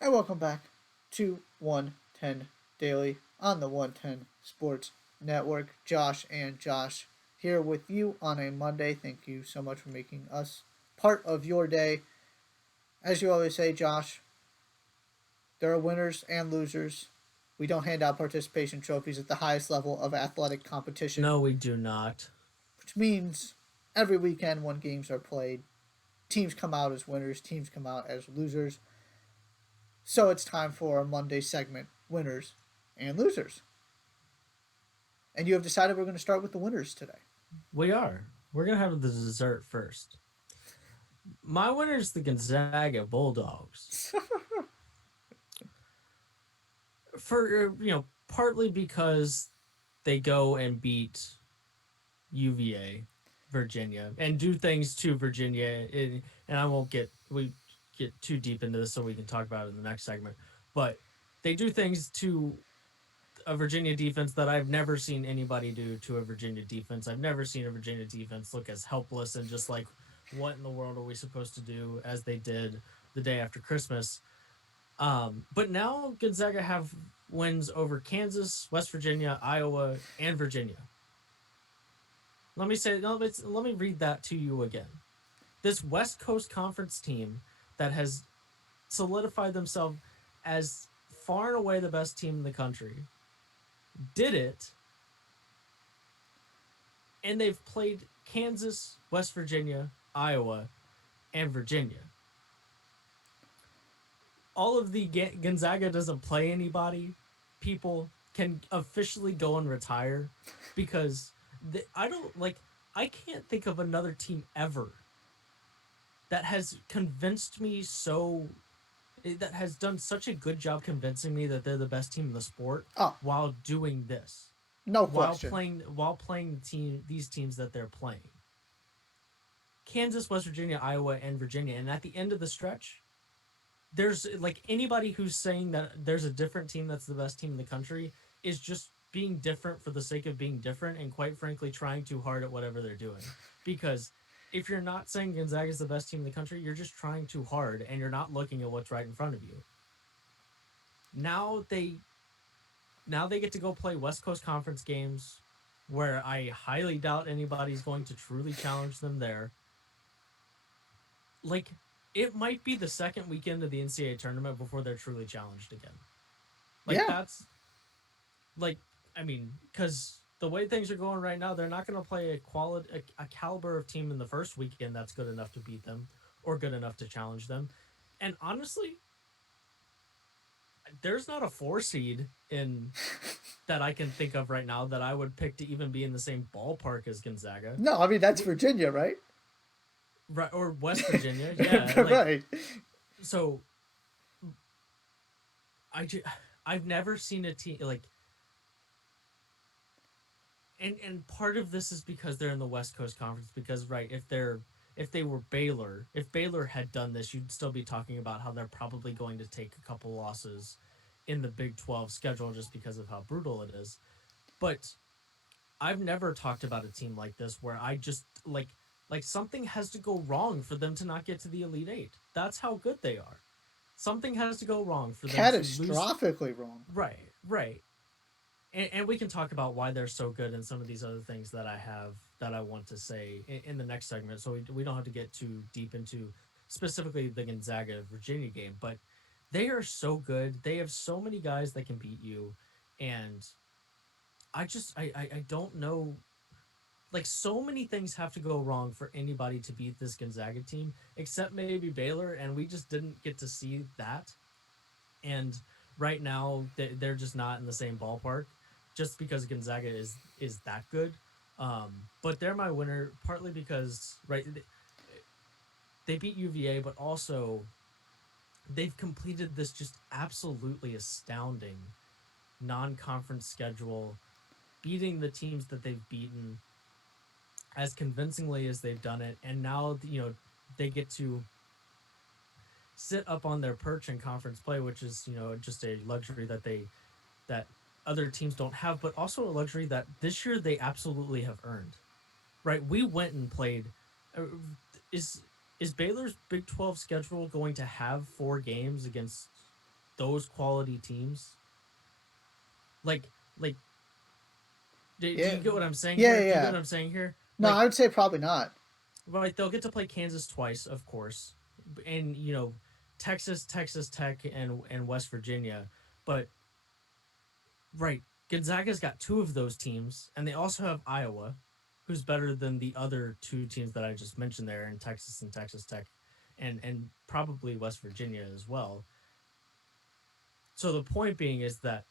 And welcome back to 110 Daily on the 110 Sports Network. Josh and Josh here with you on a Monday. Thank you so much for making us part of your day. As you always say, Josh, there are winners and losers. We don't hand out participation trophies at the highest level of athletic competition, No, we do not. which means every weekend when games are played, teams come out as winners, teams come out as losers. So it's time for our Monday segment, winners and losers. And you have decided we're going to start with the winners today. We are. We're gonna have the dessert first. My winner is the Gonzaga Bulldogs. For partly because they go and beat UVA, Virginia, and do things to Virginia. And I won't get too deep into this, so we can talk about it in the next segment. But they do things to a Virginia defense that I've never seen anybody do to a Virginia defense. I've never seen a Virginia defense look as helpless and just like, what in the world are we supposed to do, as they did the day after Christmas. But now Gonzaga have wins over Kansas, West Virginia, Iowa, and Virginia. Let me say, no, let me read that to you again. This West Coast Conference team that has solidified themselves as far and away the best team in the country did it, and they've played Kansas, West Virginia, Iowa, and Virginia. All of the Gonzaga doesn't play anybody. People can officially go and retire because I don't like. I can't think of another team ever that has convinced me so, that has done such a good job convincing me that they're the best team in the sport Oh, while doing this, no while question. playing these teams that they're playing. Kansas, West Virginia, Iowa, and Virginia. And at the end of the stretch, there's like anybody who's saying that there's a different team that's the best team in the country is just being different for the sake of being different, and quite frankly trying too hard at whatever they're doing. Because if you're not saying Gonzaga is the best team in the country, you're just trying too hard and you're not looking at what's right in front of you. Now they now they get to go play West Coast Conference games where I highly doubt anybody's going to truly challenge them there. Like, it might be the second weekend of the NCAA tournament before they're truly challenged again. Like, Yeah, that's like, I mean, because the way things are going right now, they're not going to play a caliber of team in the first weekend that's good enough to beat them or good enough to challenge them. And honestly, there's not a four seed in that I can think of right now that I would pick to even be in the same ballpark as Gonzaga. no, I mean that's Virginia, right? Right, or West Virginia, yeah. Like, Right. so I ju- I've never seen a team like, and part of this is because they're in the West Coast Conference. Because right, if they were Baylor, if Baylor had done this, you'd still be talking about how they're probably going to take a couple losses in the Big 12 schedule just because of how brutal it is. But I've never talked about a team like this where I just like something has to go wrong for them to not get to the Elite Eight. That's how good they are. Something has to go wrong for them to lose. Catastrophically wrong. Right, right. And we can talk about why they're so good and some of these other things that I want to say in the next segment. So we don't have to get too deep into specifically the Gonzaga Virginia game, but they are so good. They have so many guys that can beat you, and I don't know, like, so many things have to go wrong for anybody to beat this Gonzaga team, except maybe Baylor, and we just didn't get to see that. And right now, they're just not in the same ballpark, just because Gonzaga is that good. But they're my winner partly because right, they beat UVA, but also they've completed this just absolutely astounding non-conference schedule, beating the teams that they've beaten as convincingly as they've done it. And now, they get to sit up on their perch in conference play, which is, just a luxury that other teams don't have, but also a luxury that this year they absolutely have earned. Right? We went and played. uh, Is is Baylor's Big 12 schedule going to have four games against? those quality teams, like like do Yeah, you get what I'm saying yeah, here? Do you get yeah. what I'm saying here? No, Like I would say probably not. right, they'll get to play Kansas twice, of course, and Texas, Texas Tech, and West Virginia, but right, Gonzaga's got two of those teams, and they also have Iowa, who's better than the other two teams that I just mentioned there in Texas and Texas Tech, and probably West Virginia as well. So the point being is that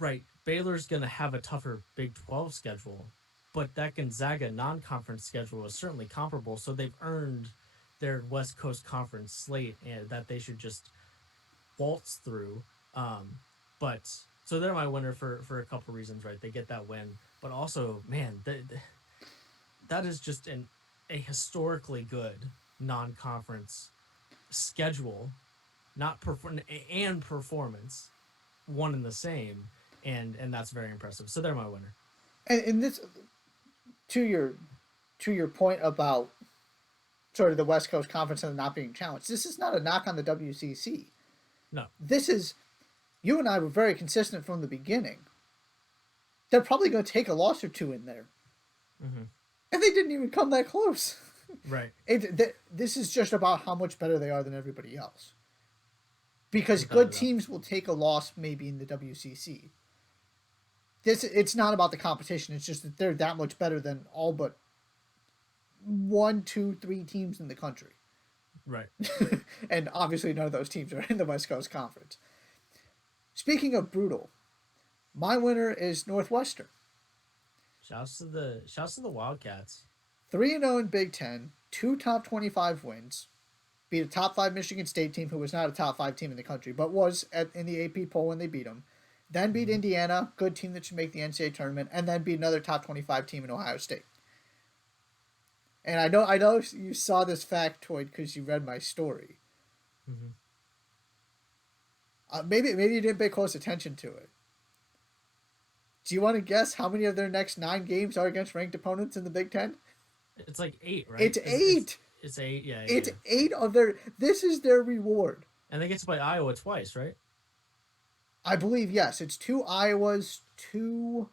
right, Baylor's going to have a tougher Big 12 schedule, but that Gonzaga non-conference schedule is certainly comparable. So they've earned their West Coast Conference slate, and that they should just waltz through. But so they're my winner for a couple reasons, right? They get that win, but also, man, that is just a historically good non-conference schedule, not perform and performance, one and the same, and that's very impressive. So they're my winner. And this to your point about sort of the West Coast Conference and not being challenged. This is not a knock on the WCC. No, This is you and I were very consistent from the beginning. They're probably going to take a loss or two in there, mm-hmm. and they didn't even come that close. Right, This is just about how much better they are than everybody else. Because without a good doubt. teams will take a loss maybe in the WCC. It's not about the competition. It's just that they're that much better than all but one, two, three teams in the country. Right. And obviously none of those teams are in the West Coast Conference. Speaking of brutal, my winner is Northwestern. Shouts to the Wildcats. 3-0 in Big Ten, two top 25 wins, beat a top 5 Michigan State team who was not a top 5 team in the country, but was in the AP poll when they beat them. Then beat Mm-hmm. Indiana, good team that should make the NCAA tournament, and then beat another top 25 team in Ohio State. And I know you saw this factoid because you read my story. Mm-hmm. Maybe you didn't pay close attention to it. Do you want to guess how many of their next 9 games are against ranked opponents in the Big Ten? It's like 8, right? It's 8. It's 8. Yeah, yeah, It's yeah. 8 of their. This is their reward. And they get to play Iowa twice, right? I believe yes. It's 2 Iowas, 2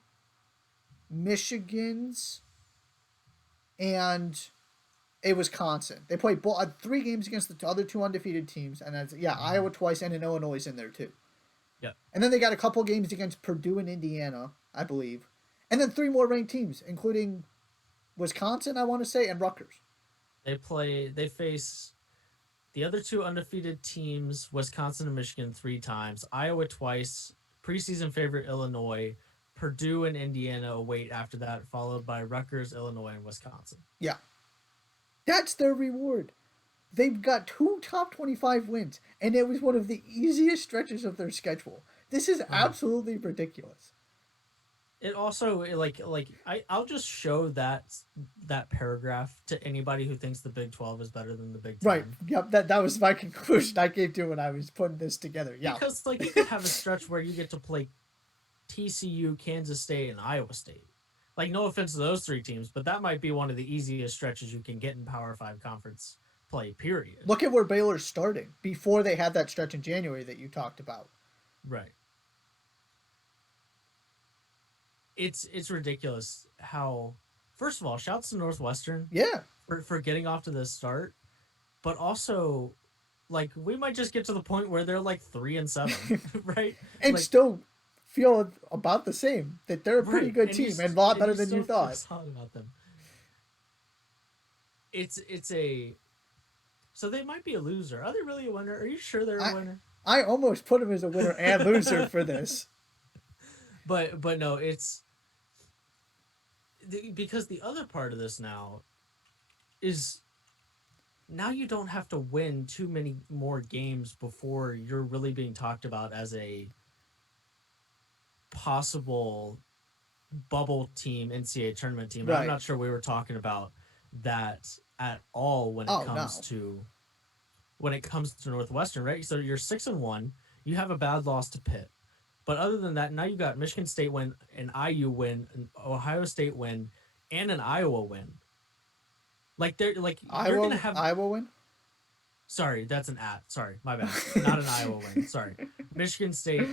Michigans, and a Wisconsin. They played 3 games against the other 2 undefeated teams, and that's Iowa twice and an Illinois is in there too. Yep. And then they got a couple games against Purdue and Indiana, I believe, and then 3 more ranked teams, including Wisconsin, I want to say, and Rutgers. They face the other 2 undefeated teams, Wisconsin and Michigan 3 times, Iowa twice, preseason favorite Illinois, Purdue and Indiana await after that, followed by Rutgers, Illinois, and Wisconsin. Yeah. That's their reward. They've got 2 top 25 wins, and it was one of the easiest stretches of their schedule. This is absolutely ridiculous. It also I'll just show that paragraph to anybody who thinks the Big 12 is better than the Big 10. Right. Yep. That was my conclusion I came to when I was putting this together. Yeah. Because you could have a stretch where you get to play TCU, Kansas State, and Iowa State. No offense to those 3 teams, but that might be one of the easiest stretches you can get in Power 5 conference play, period. Look at where Baylor's starting before they had that stretch in January that you talked about. Right. It's ridiculous how, first of all, shouts to Northwestern Yeah. for getting off to this start, but also we might just get to the point where they're 3-7, right? And still feel about the same, that they're a pretty Right, good and team and a lot better than still you feel thought. solid about them. So they might be a loser. Are they really a winner? Are you sure they're a winner? I almost put them as a winner and loser for this. But no, it's because the other part of this now is now you don't have to win too many more games before you're really being talked about as a possible bubble team, NCAA tournament team. Right. I'm not sure we were talking about that at all when it comes to Northwestern, right? So you're 6-1. You have a bad loss to Pitt. But other than that, now you've got Michigan State win, an IU win, an Ohio State win, and an Iowa win. You're gonna have Iowa win? Sorry, that's an at. Sorry, my bad. Not an Iowa win. Sorry. Michigan State,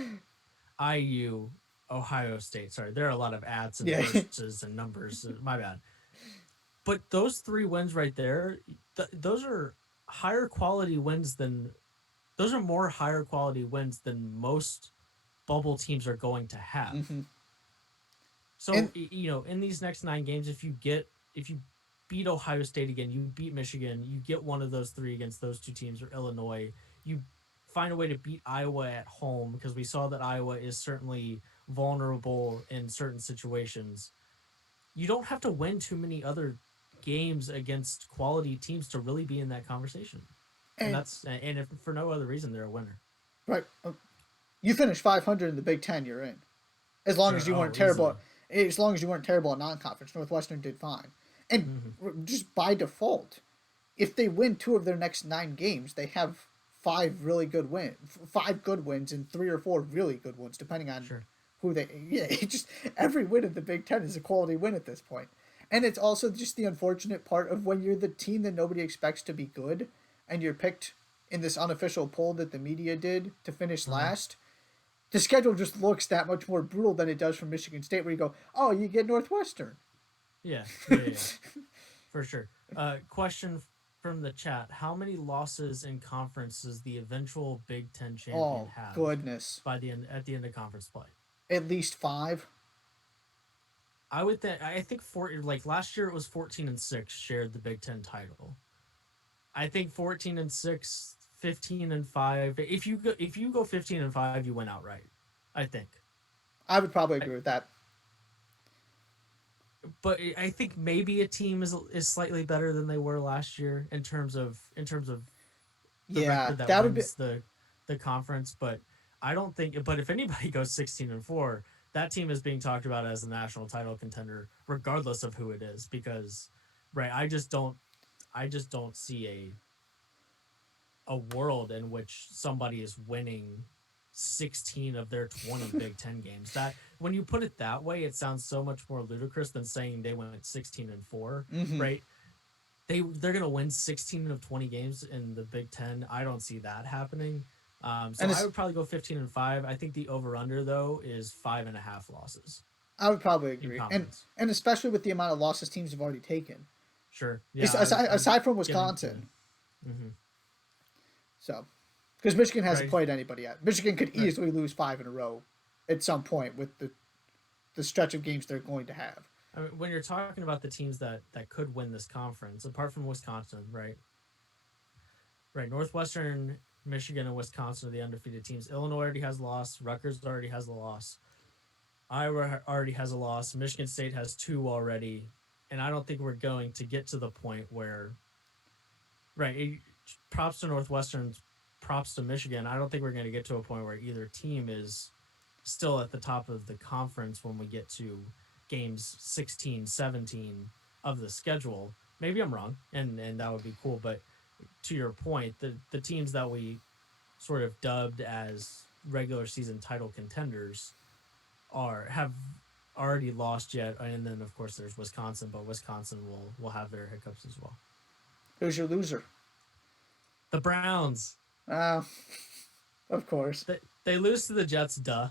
IU, Ohio State. Sorry, there are a lot of ats and Yeah. verses and numbers. My bad. But those three wins right there, those are higher quality wins than those are more higher quality wins than most bubble teams are going to have. hmm So And in these next 9 games, if you beat Ohio State again, you beat Michigan, you get one of those three against those two teams or Illinois, you find a way to beat Iowa at home because we saw that Iowa is certainly vulnerable in certain situations. You don't have to win too many other games against quality teams to really be in that conversation. And and if for no other reason they're a winner. right, you finished 500 in the Big Ten. You're in. As long as Sure. you weren't Oh, terrible, easily. as long as you weren't terrible at non-conference, Northwestern did fine. And Hmm. just by default, if they win 2 of their next 9 games, they have 5 good wins and 3 or 4 really good ones, depending on Sure. who they. Yeah, it just every win in the Big Ten is a quality win at this point. And it's also just the unfortunate part of when you're the team that nobody expects to be good, and you're picked in this unofficial poll that the media did to finish Uh-huh. last. The schedule just looks that much more brutal than it does from Michigan State, where you go, oh, you get Northwestern. Yeah. Yeah. Yeah. For sure. Question from the chat: how many losses in conference does the eventual Big Ten champion Oh have goodness, by the end at the end of conference play? at least 5. I would think. I think like last year it was 14-6 shared the Big Ten title. I think 14-6, 15-5. If you go 15-5, you win outright. I think. I would probably I, agree with that. but I think maybe a team is slightly better than they were last year in terms of the Yeah, record that that would be. wins the conference. But I don't think. But if anybody goes 16-4, that team is being talked about as a national title contender, regardless of who it is. Because, right, I just don't see a world in which somebody is winning 16 of their 20 Big Ten games. That when you put it that way, it sounds so much more ludicrous than saying they went 16-4, Mm-hmm. right? They're gonna win 16 of 20 games in the Big Ten. I don't see that happening. So And I it's, would probably go 15-5. I think the over under though is 5.5 losses I would probably in agree, conference. and especially with the amount of losses teams have already taken, Sure. Yeah, I'm aside from getting to it. Wisconsin. Mm-hmm. So, because Michigan hasn't Right. played anybody yet, Michigan could Right. easily lose 5 in a row at some point with the stretch of games they're going to have. I mean, when you're talking about the teams that could win this conference, apart from Wisconsin, right? Right. Northwestern, Michigan, and Wisconsin are the undefeated teams. Illinois already has a loss. Rutgers already has a loss. Iowa already has a loss. Michigan State has two already. And I don't think we're going to get to the point where, right, props to Northwestern, props to Michigan. I don't think we're going to get to a point where either team is still at the top of the conference when we get to games 16, 17 of the schedule. Maybe I'm wrong, and that would be cool. But to your point, the teams that we sort of dubbed as regular season title contenders have already lost yet, and then of course there's Wisconsin, but Wisconsin will have their hiccups as well. Who's your loser? The Browns, Uh, of course. they lose to the Jets, duh.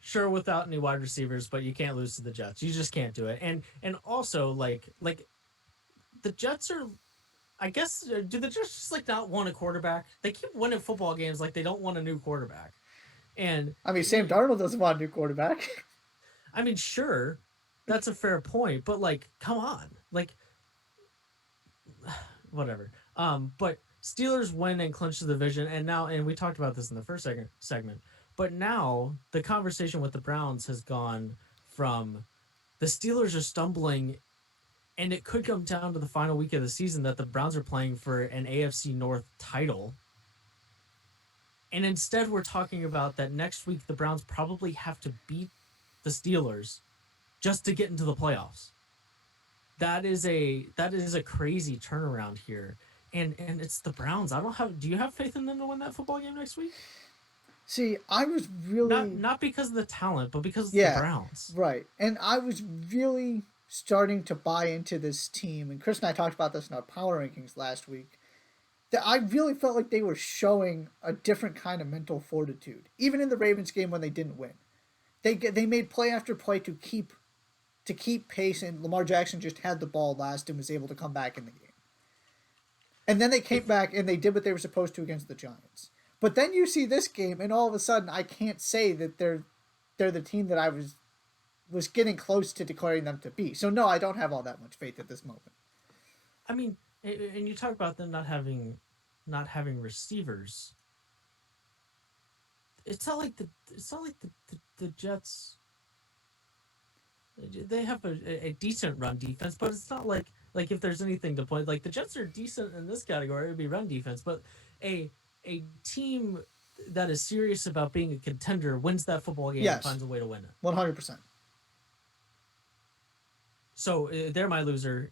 Sure, without any wide receivers, but you can't lose to the Jets. You just can't do it. And also like the Jets are. I guess do the Jets just like not want a quarterback? They keep winning football games like they don't want a new quarterback. And I mean, Sam Darnold doesn't want a new quarterback. I mean, sure, that's a fair point, but like, come on, like, whatever. But Steelers win and clinch the division, and we talked about this in the first segment, but now the conversation with the Browns has gone from the Steelers are stumbling, and it could come down to the final week of the season that the Browns are playing for an AFC North title. And instead, we're talking about that next week the Browns probably have to beat the Steelers just to get into the playoffs. That is a crazy turnaround here. And it's the Browns. I don't have do you have faith in them to win that football game next week? See, I was Not really. not because of the talent, but because of the Yeah, Browns. right. And I was really starting to buy into this team. And Chris and I talked about this in our power rankings last week. that I really felt like they were showing a different kind of mental fortitude, even in the Ravens game when they didn't win. They made play after play to keep pace, and Lamar Jackson just had the ball last and was able to come back in the game. And then they came It, back and they did what they were supposed to against the Giants. But then you see this game, and all of a sudden, I can't say that they're the team that I was getting close to declaring them to be. So no, I don't have all that much faith at this moment. I mean, and you talk about them not having receivers. It's not like the Jets. They have a decent run defense, but it's not like if there's anything to point, like the Jets are decent in this category, it would be run defense. But a a team that is serious about being a contender wins that football game and Yes, finds a way to win it. 100%. So they're my loser.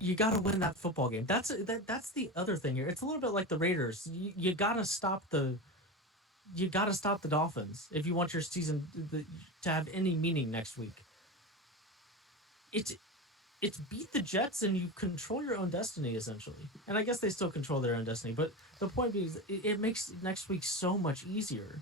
You got to win that football game. That's the other thing here. It's a little bit like the Raiders. You got to stop the Dolphins if you want your season to have any meaning next week. It's it's beat the Jets and you control your own destiny essentially. And I guess they still control their own destiny, but the point being is it makes next week so much easier.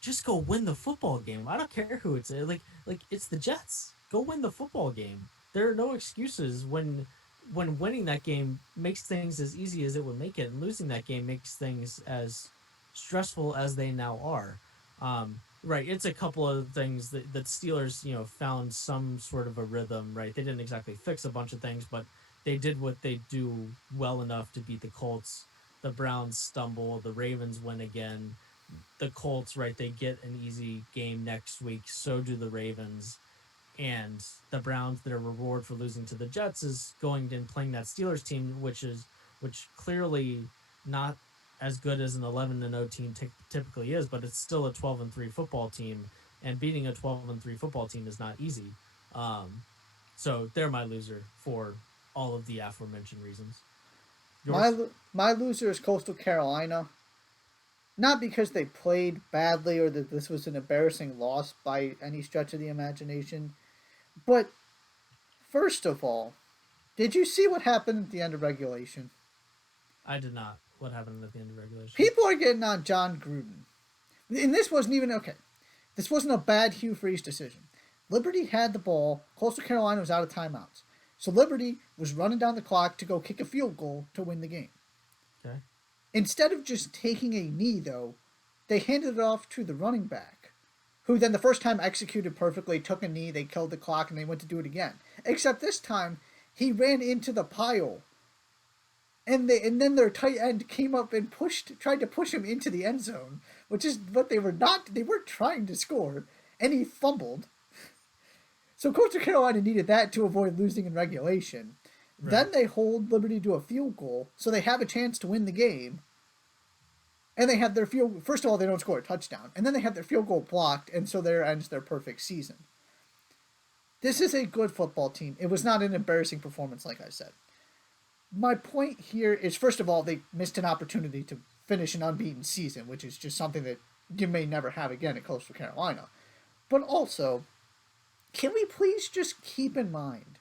Just go win the football game. I don't care who it's like it's the Jets. Go win the football game. There are no excuses when winning that game makes things as easy as it would make it, and losing that game makes things as stressful as they now are. Right, it's a couple of things that Steelers, found some sort of a rhythm. Right, they didn't exactly fix a bunch of things, but they did what they do well enough to beat the Colts. The Browns stumble. The Ravens win again. The Colts, right, they get an easy game next week. So do the Ravens. And the Browns, their reward for losing to the Jets is going and playing that Steelers team, which clearly not as good as an 11-0 team typically is, but it's still a 12-3 football team, and beating a 12-3 football team is not easy. So they're my loser for all of the aforementioned reasons. My Yours? my loser is Coastal Carolina. Not because they played badly or that this was an embarrassing loss by any stretch of the imagination, but first of all, did you see what happened at the end of regulation? I did not. What happened at the end of regulation? People are getting on John Gruden. And this wasn't even okay. This wasn't a bad Hugh Freeze decision. Liberty had the ball. Coastal Carolina was out of timeouts. So Liberty was running down the clock to go kick a field goal to win the game. Okay. Instead of just taking a knee, though, they handed it off to the running back, who then the first time executed perfectly, took a knee, they killed the clock, and they went to do it again. Except this time, he ran into the pile, and then their tight end came up and tried to push him into the end zone, which is what they weren't trying to score, and he fumbled. So Coastal Carolina needed that to avoid losing in regulation. Right. Then they hold Liberty to a field goal, so they have a chance to win the game. And they have their field. First of all, they don't score a touchdown, and then they have their field goal blocked, and so there ends their perfect season. This is a good football team. It was not an embarrassing performance, like I said. My point here is, first of all, they missed an opportunity to finish an unbeaten season, which is just something that you may never have again at Coastal Carolina. But also, can we please just keep in mind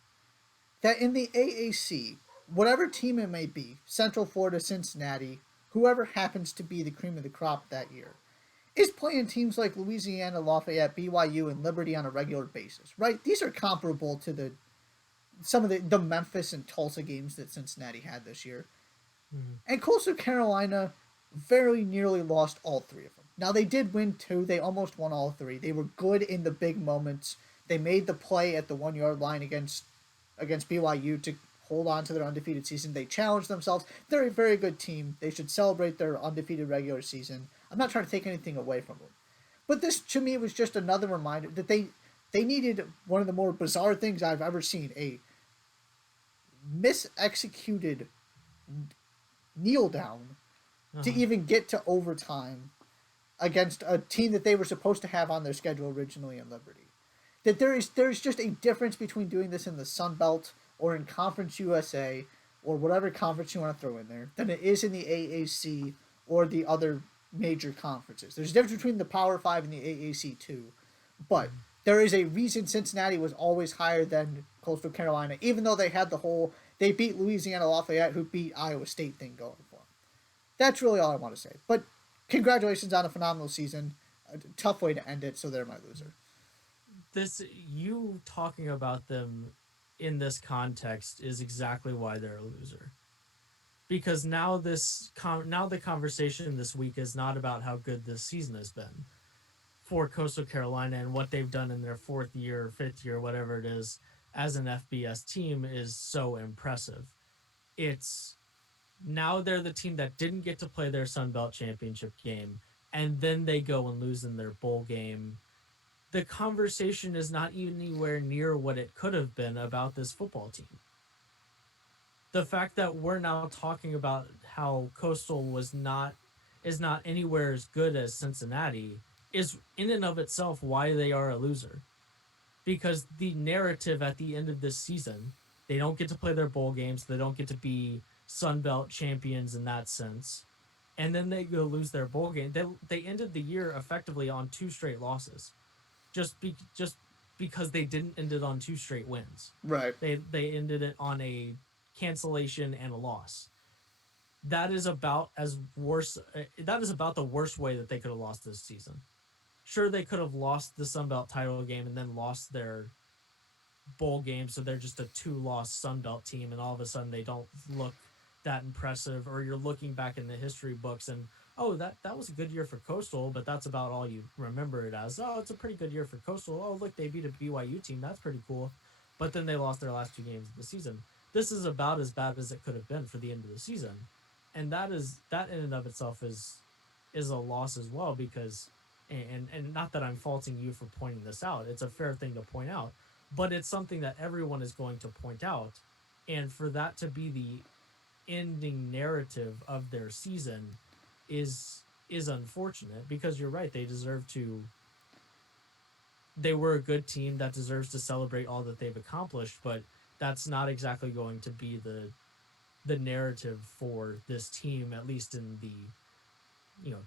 that in the AAC, whatever team it may be, Central Florida, Cincinnati, whoever happens to be the cream of the crop that year, is playing teams like Louisiana, Lafayette, BYU, and Liberty on a regular basis, right? These are comparable to some of the Memphis and Tulsa games that Cincinnati had this year. Mm-hmm. And Coastal Carolina very nearly lost all three of them. Now, they did win two. They almost won all three. They were good in the big moments. They made the play at the 1 yard line against BYU to hold on to their undefeated season. They challenged themselves. They're a very good team. They should celebrate their undefeated regular season. I'm not trying to take anything away from them. But this, to me, was just another reminder that they needed one of the more bizarre things I've ever seen, a misexecuted kneel down to even get to overtime against a team that they were supposed to have on their schedule originally in Liberty. That there's just a difference between doing this in the Sun Belt or in Conference USA or whatever conference you want to throw in there than it is in the AAC or the other major conferences. There's a difference between the Power 5 and the AAC too. But there is a reason Cincinnati was always higher than Coastal Carolina, even though they had the whole They beat Louisiana Lafayette, who beat Iowa State thing going for them. That's really all I want to say. But congratulations on a phenomenal season. A tough way to end it, so they're my loser. This you talking about them in this context is exactly why they're a loser. Because now now the conversation this week is not about how good this season has been for Coastal Carolina and what they've done in their fourth year, fifth year, whatever it is, as an FBS team is so impressive. It's now they're the team that didn't get to play their Sun Belt championship game, and then they go and lose in their bowl game. The conversation is not anywhere near what it could have been about this football team. The fact that we're now talking about how Coastal is not anywhere as good as Cincinnati is in and of itself why they are a loser. Because the narrative at the end of this season, they don't get to play their bowl games, they don't get to be Sun Belt champions in that sense, and then they go lose their bowl game. They ended the year effectively on two straight losses, just because they didn't end it on two straight wins. Right. They ended it on a cancellation and a loss. That is about as worse. That is about the worst way that they could have lost this season. Sure, they could have lost the Sun Belt title game and then lost their bowl game, so they're just a two-loss Sun Belt team, and all of a sudden they don't look that impressive. Or you're looking back in the history books and that was a good year for Coastal, but that's about all you remember it as. Oh, it's a pretty good year for Coastal. Oh, look, they beat a BYU team. That's pretty cool. But then they lost their last two games of the season. This is about as bad as it could have been for the end of the season, and that in and of itself is a loss as well, because and not that I'm faulting you for pointing this out. It's a fair thing to point out, but it's something that everyone is going to point out, and for that to be the ending narrative of their season is unfortunate, because you're right, they were a good team that deserves to celebrate all that they've accomplished, but that's not exactly going to be the narrative for this team, at least in the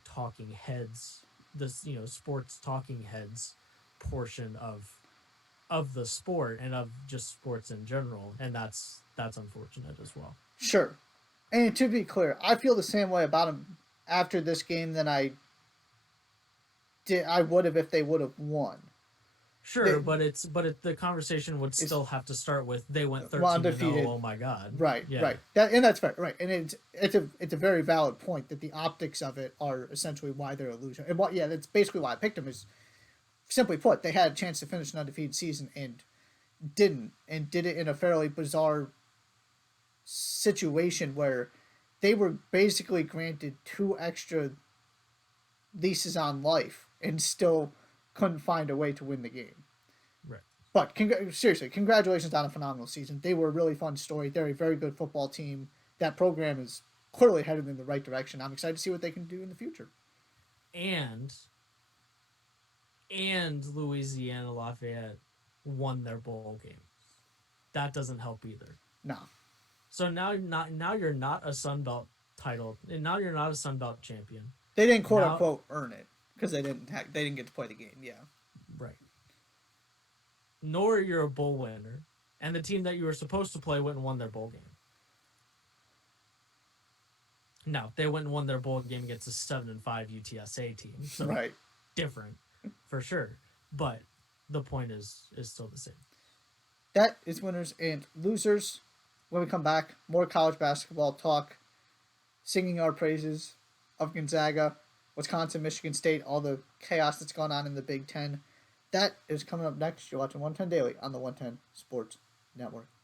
talking heads, this sports talking heads portion of the sport and of just sports in general, and that's unfortunate as well. Sure. And to be clear, I feel the same way about him after this game than I would have if they would have won. Sure, but the conversation would still have to start with they went 13-0. Oh my god! Right, yeah. right. And that's fair, right? And it's a very valid point that the optics of it are essentially why they're a loser. And that's basically why I picked them. Is simply put, they had a chance to finish an undefeated season and didn't, and did it in a fairly bizarre situation where they were basically granted 2 extra leases on life and still couldn't find a way to win the game. Right. But seriously, congratulations on a phenomenal season. They were a really fun story. They're a very good football team. That program is clearly headed in the right direction. I'm excited to see what they can do in the future. And Louisiana Lafayette won their bowl game. That doesn't help either. No. So now you're not a Sun Belt title, and now you're not a Sun Belt champion. They didn't quote unquote earn it because they didn't get to play the game. Yeah. Right. Nor you're a bowl winner, and the team that you were supposed to play went and won their bowl game. No, they went and won their bowl game against a 7-5 UTSA team. So right. Different, for sure. But the point is still the same. That is winners and losers. When we come back, more college basketball talk, singing our praises of Gonzaga, Wisconsin, Michigan State, all the chaos that's gone on in the Big Ten. That is coming up next. You're watching 110 Daily on the 110 Sports Network.